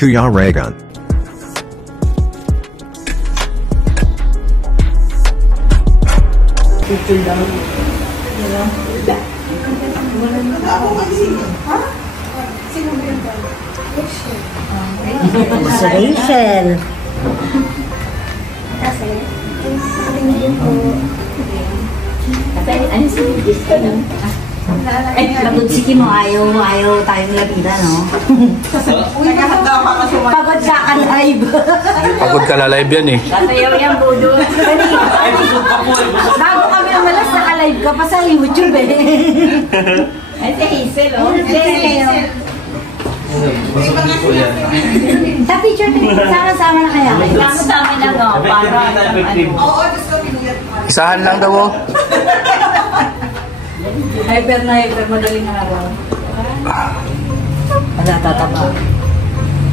Kuya Raygun. Si Rachel. Ano si Bigis ka na? Ay, pagod si Kim, ayaw tayong lapida, no? Pagod ka ka live. Pagod ka live yan eh. Tatayaw yan, Bodo. Bago kami umalas, naka-live ka pa sa YouTube eh. Ay, si Hazel, oh. Hazel. Sa picture, sama-sama na kaya. Sama-sama lang, oh. Para, Isahan lang daw oh. hyper na hyper, madaling araw. Wala, tataba.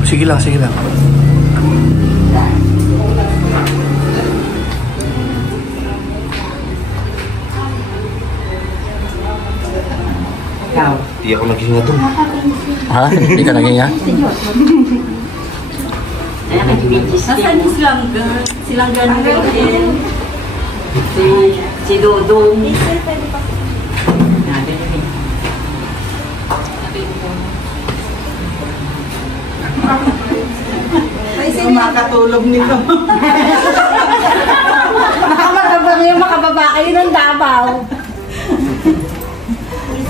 Sige lang, sige lang. Ikaw. Hindi ako naghinga doon. Ha? Hindi ka naghinga? Nasaan yung silanggan? Silanggan ng Rachel. Si Dodong. Ay, sino makatulog nito? Makamakabang yung makababa kayo ng Davao.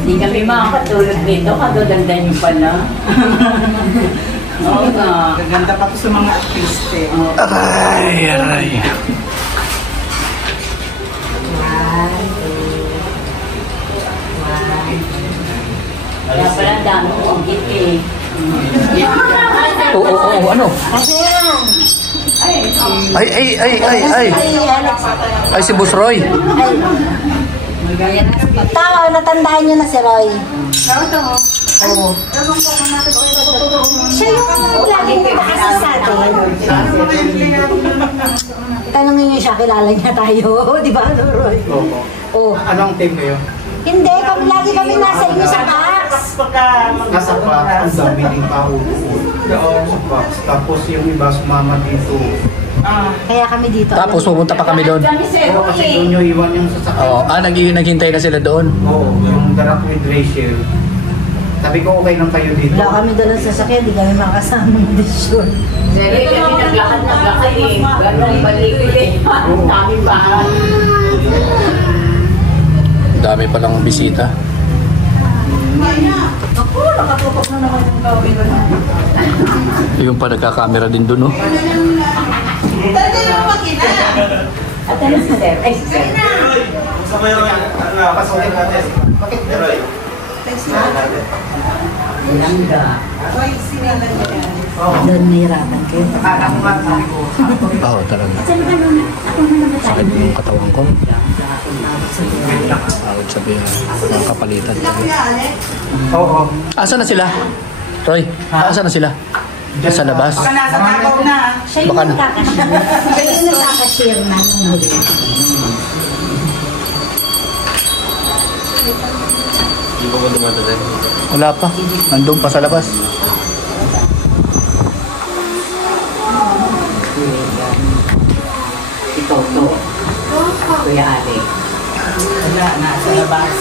Hindi kami makakatulog dito, kadodagdan niyo pala. Oo nga. Gaganda pa ko sa mga artiste. Aray, aray. Kaya pala dami kong git eh. Oo, ano? Ay. Ay, si Boss Roy. Tao, natandaan niyo na si Roy. Oo. Siya yung laging nakakasal sa atin. Tanungin niyo siya, kilala niya tayo. Di ba, Roy? Oo. Anong team kayo? Hindi, lagi kami nasa inyo sa box. Nasa box, ang dami din paupo. Sa box. Tapos yung iba sumama dito. Kaya kami dito. Tapos pupunta pa kami doon. Oo, kasi doon yung iwan yung sasakyan. Oo, naghihintay na sila doon. Oo, yung darap with Rachel. Sabi ko okay lang kayo dito. Wala kami dalang sasakyan, di kami makasama ng desisyon. Dali kami naglakad eh. Ganong balik eh. Dami bahay. Dami palang bisita. Ako, nakatutok na naman yung gawin ko na. Yung pa nagkakamera din doon, no? Talaga yung makina. At ano si Sir? Ay, si Sir. Sa mga pasukin natin. Bakit meron? Langga. Doon nahirapan kayo. Oo, talaga. Sakit yung katawan ko. Awit sabihin, mga kapalitan. Oo. Asan na sila? Roy, asan na sila? Sa labas? Baka nasa Davao na. Siya yung Baka na. nakakashare. Siya yung nakakashare na nung huli. Hindi ba ba dumadalhin? Wala pa. Nandun pa sa labas. Ito. Kuya Alex. Wala, nasa labas.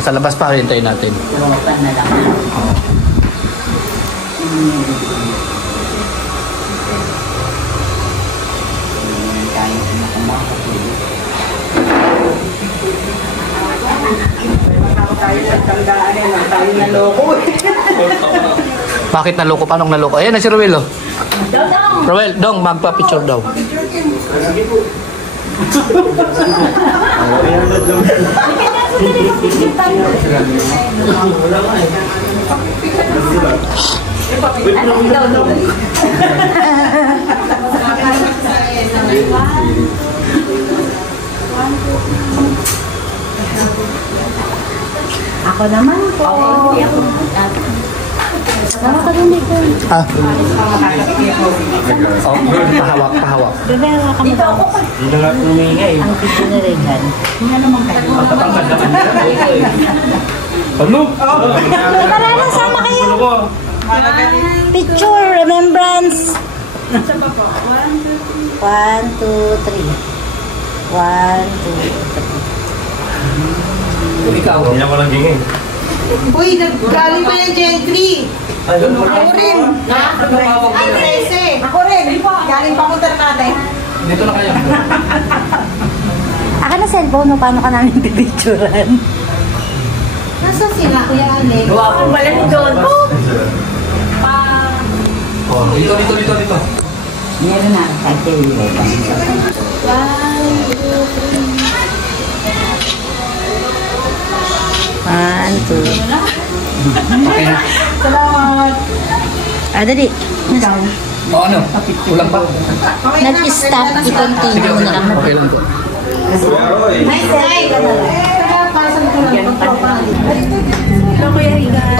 Sa labas pa, hintayin natin. Lumapan na lang. Bakit naloko? Paano naloko? Ayan na si Ruel, oh. Ruel, dong, magpa-picture daw. Ako naman po. Sama ka rin dito. Ah. Oh, pahawak, pahawak. Bebe, hawakan mo daw. Hindi na nga tumingay. Ang picture ni Regan. Hindi naman kayo. Ano? Tara na, sama kayo. Picture, remembrance. 1, 2, 3. 1, 2, 3. Ikaw. Hindi na ko lang gingin. Uy, naggaling pa yung Gentry. Ako rin. Ay, Trece. Ako rin. Galing pa punta natin. Dito na kayo. Aka na cellphone mo, paano ka namin pipicturean? Nasa sila, Kuya Alex? Gawa ko. Balik doon. Oh, dito. Meron na. Thank you. 1, 2, 3. 1, 2. Okay na. Salamat. Dali. O ano? Ulang pa? Nag-stop, i-continue mo na lang. Okay lang po.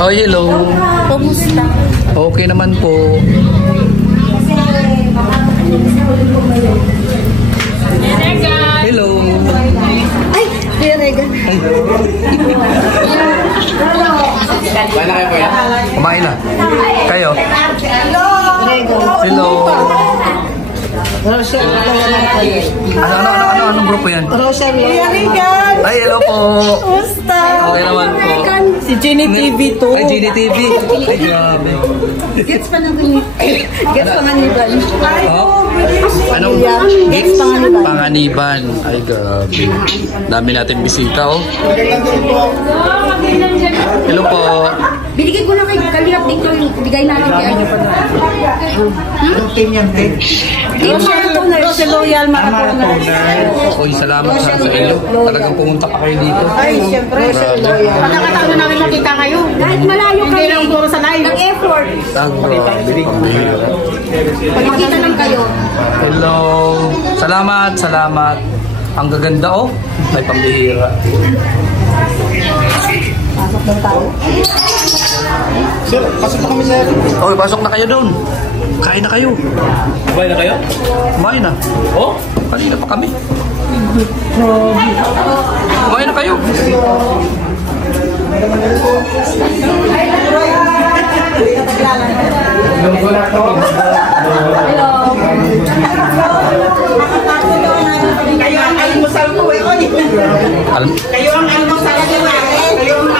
Oh, hello. Kumusta? Okay naman po. Hello. Ay, Kuya Regan. Kumain na kayo, kuya? Kumain na. Kayo? Hello. Anong grupo yan? Kuya Regan. Ay, hello po. Kumusta? Okay naman po. Si Jenny TV to. Ay, Gini TV. Ay, grabe. Gets pa ng Gets pa ng Iban. Oh? Anong? Gets pa ng Iban. Panganiban. Ay, grabe. Dami natin bisita, oh. Hello po. Binigay ko na kay Kalirap dito yung bigay natin kay ano. Anong team yan, Ted? Rose Loyal Marathoners. Oy, salamat sa inyo. Talagang pumunta pa kayo dito. Ay, siyempre. Pagkakataon namin makita kayo. Kahit malayo kami. Hindi lang puro sa live. Nag-effort. Ang grabe. Pambihira. Pagkakita lang kayo. Hello. Salamat. Ang gaganda, oh. May pambihira. Sir, pasok na kami, sir. Oy, pasok na kayo doon. Kain na kayo. Kumain na kayo? Kumain na. Oh? Kanina pa kami. Kumain na kayo. Kayo ang almusal ko eh. Kayo ang almusal ko natin. Kayo ang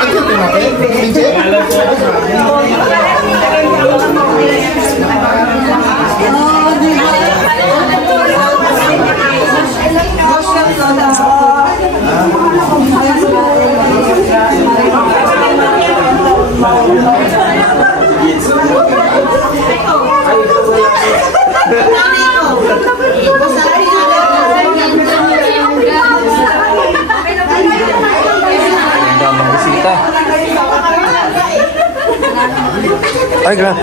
Damang bisita. Ay, grabe.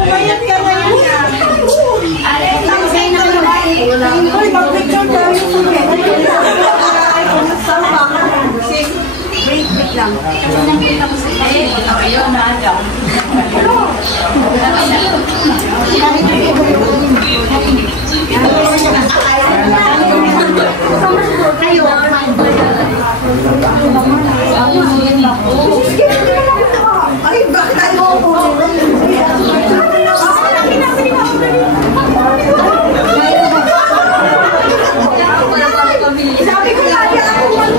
Ay, bakit tayo po? Sabi ko lagi ako sige na.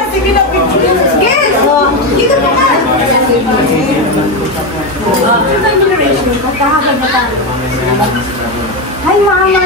Sige, dito pa ka. Ay, mama na.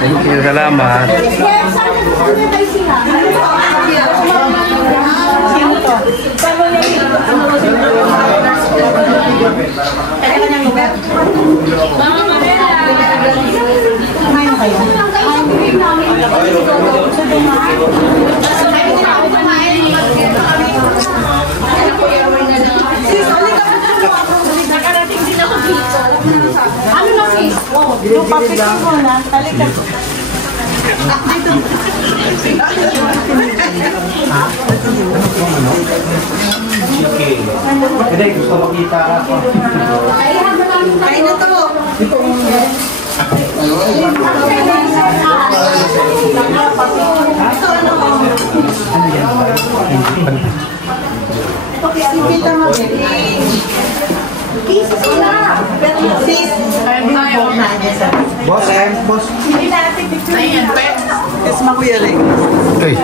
Thank you, salamat. Ngayon kayo. Yung papicture mo na, halika. Hindi, gusto makita ako. Kain na to. Kita mo. Boss, boss. Yes, makuya rin. Uy.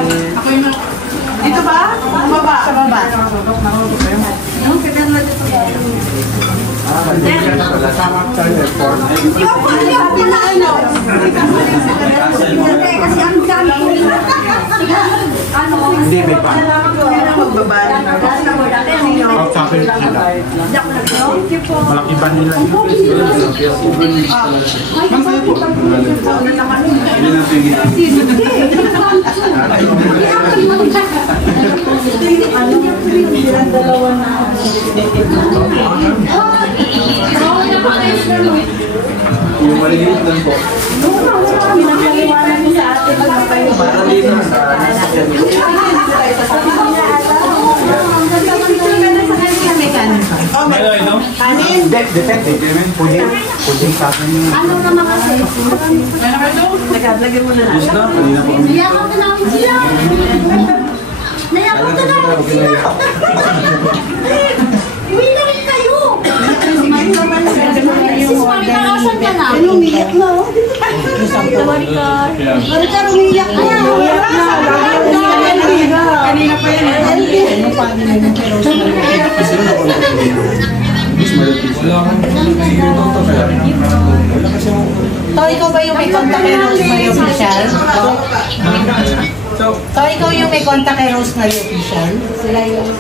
Dito ba? Baba. Sa baba. Hindi, may pa. Chocolate sila. Malaki ba nila? Yung maliliit lang po. Pinapaliwanag mo sa atin. Para dito sa Ano ito? Kanin? Depende. Puding sa akin yung... Ano naman kasi? Nagkablagyan mo na na. Yes na? Kanina po. Niyakap na namin sila. Nayakap na namin sila. Uwi na rin kayo. Pagkakasan ka na. Ano, umiyak na oh. Marika, umiyak na. Umiyak na. Kanina pa yan. So, ikaw ba yung may contact kay Rosemary Official? So, ikaw yung may contact kay Rosemary Official? Sila yung...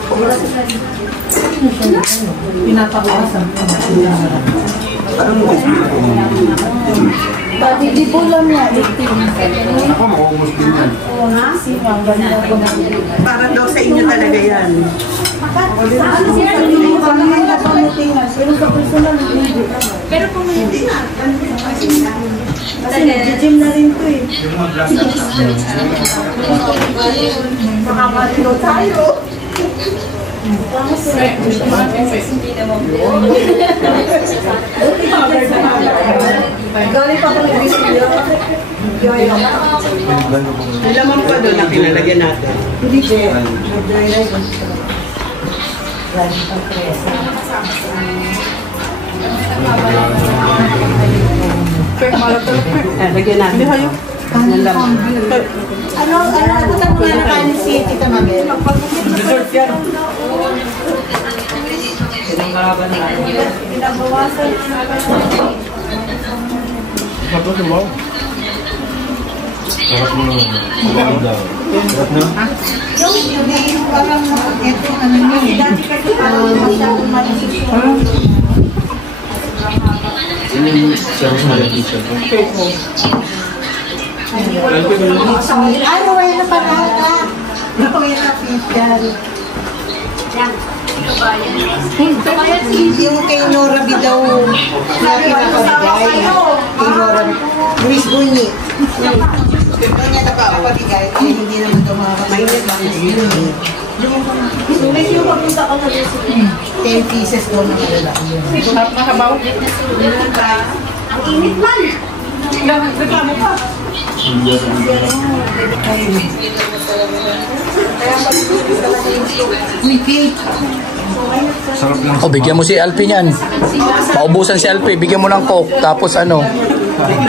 Pinapakawasan ko. Pati di po lang niya. Ako, makukumus din yan. Oo nga. Si Ma'am. Para daw sa inyo talaga yan. Pero kung hindi na. Kasi nag-gym na rin to eh. Yung mga glass Makamalino tayo. Galing pa kung nag-video. May lamang pa doon na kinalagyan natin. Hindi ko. Nag-dry-dry. Galing pa presa. Lagyan natin. Ano, nabutan mo nga na kanin si Tita Mabel? Dessert yan. Tapos mo. Sarap mo naman. Sarap daw. Sarap na? Yung parang ito, ano yun? Dati kasi, masyadong malisip. Yun yung sarap na yung teacher ko. Ay, wala na pala. Wala na official. Yung kay Nora Bidaw na pinapabigay. Kay Nora Luis Bunyi. Doon niya napapabigay. Kaya hindi naman ito mga mainit lang. Sulit yung papunta ka sa Lucy. 10 pieces doon na malalaki. Makabaw. Ang init man. Reklamo pa. May cake. Sarap lang. O, bigyan mo si Alpi niyan. Paubusan si Alpi. Bigyan mo ng Coke. Tapos ano,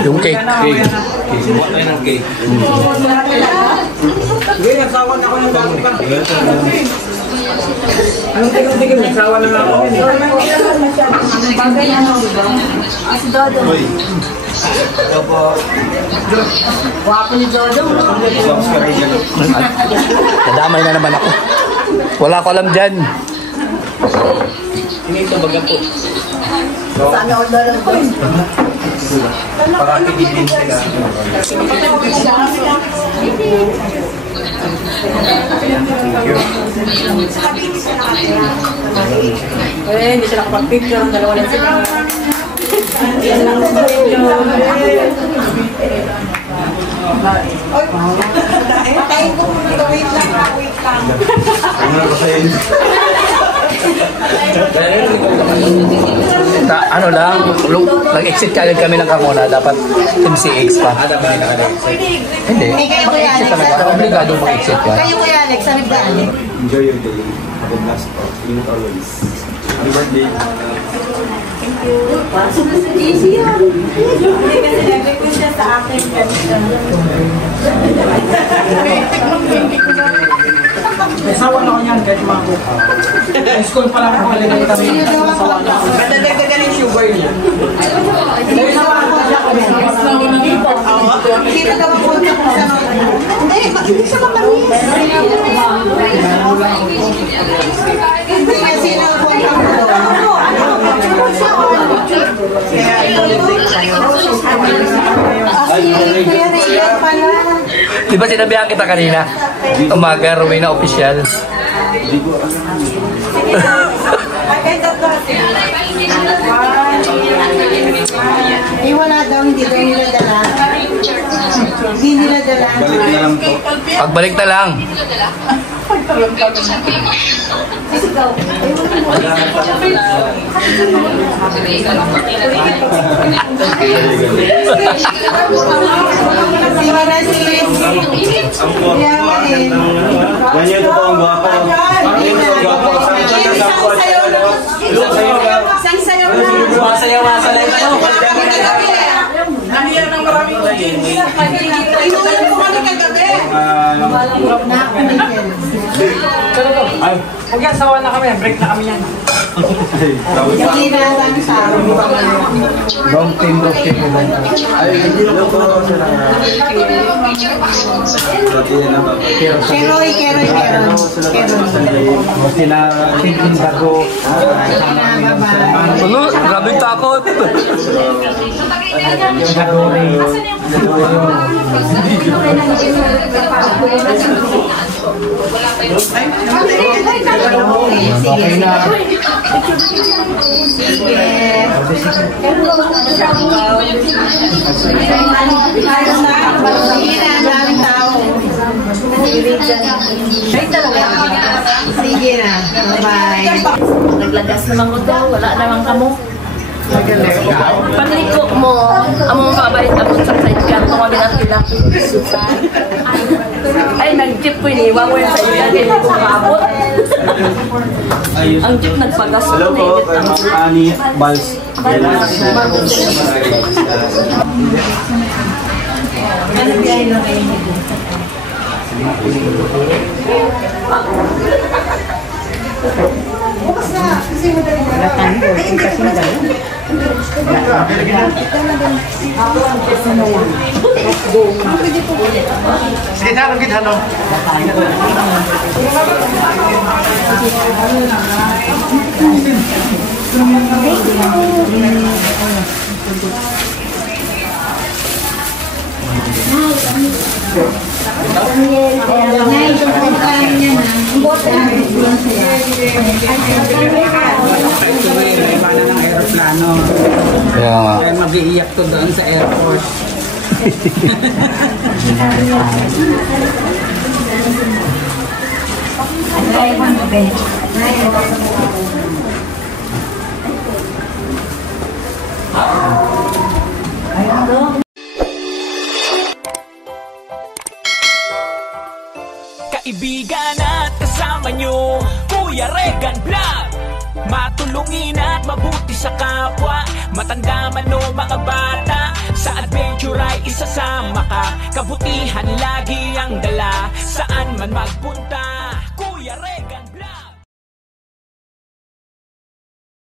yung cake. Cake. Buwan tayo ng cake. Hindi, nagsawa na ako ng dati pa. Anong tigil-tigil? Nagsawa na nga ako. Bagay ano, diba? Si Dodo. Wapo ni Dodo. Nadamay na naman ako. Wala ko alam dyan. Inito baga po. Sana all dollar ko. Parati din sila. Eh, hindi sila kapag-picture. Ang dalawa lang sila. Patayin ko muna ito. Wait lang. Ano lang, nag-exit ka agad kami ng Carmona, dapat MCX pa. Hindi. Kayo Kuya Alex. Obligado mag-exit ka. Kayo Kuya Alex. Sabi ba? Enjoy your day. Have a blast. Ingat always. Happy birthday. Easy yan. Hindi kasi nag-request siya sa akin. Nasawa na ko niyan kahit mga ko. School pa lang ako kaligay kami. Nasawa na ako. Madadagdagan yung sugar niya. Nasawa na ako siya kami. Sino daw ang punta ko sa isa pa kami. Hindi nga sino ang punta ko Di ba sinabihan kita kanina? Umaga, Rowena official. Eh, wala daw, hindi daw nila dala. Hindi nila dala. Balik na lang po. Pagbalik na lang. Si Marasis. Ganyan ito po ang gwapo. Isang sayaw na. Masaya-masa na ito. Naniyan ng maraming Inulan ko kami kagabi. Ay, Huwag yan, sawa na kami. Break na kami yan. Hindi na lang sa long time no cake event. Ay, hindi na po ako sila. Keroy. Sila Tintin Bago. Ano? Grabing takot. Okay na. Sige na. Bye. Naglagas naman ko to, wala naman kamo. Pagliko mo, among mabait among sa side ka, tumawin at pila. Ay, nag-jeep po iniwan ko yung sa iya, hindi ko makabot. Ang jeep nagpagas ko. Hello po, Ani Bals. Sige, tanong kita, no? Ng aeroplano. Kaya nga. Kaya mag-iiyak to doon sa airport. Kaibigan at kasama nyo, Kuya Regan Vlog. Matulungin at mabuti sa kapwa, matanda man o mga bata. Sa adventure ay isasama ka, kabutihan lagi ang dala. Saan man magpunta, Kuya Regan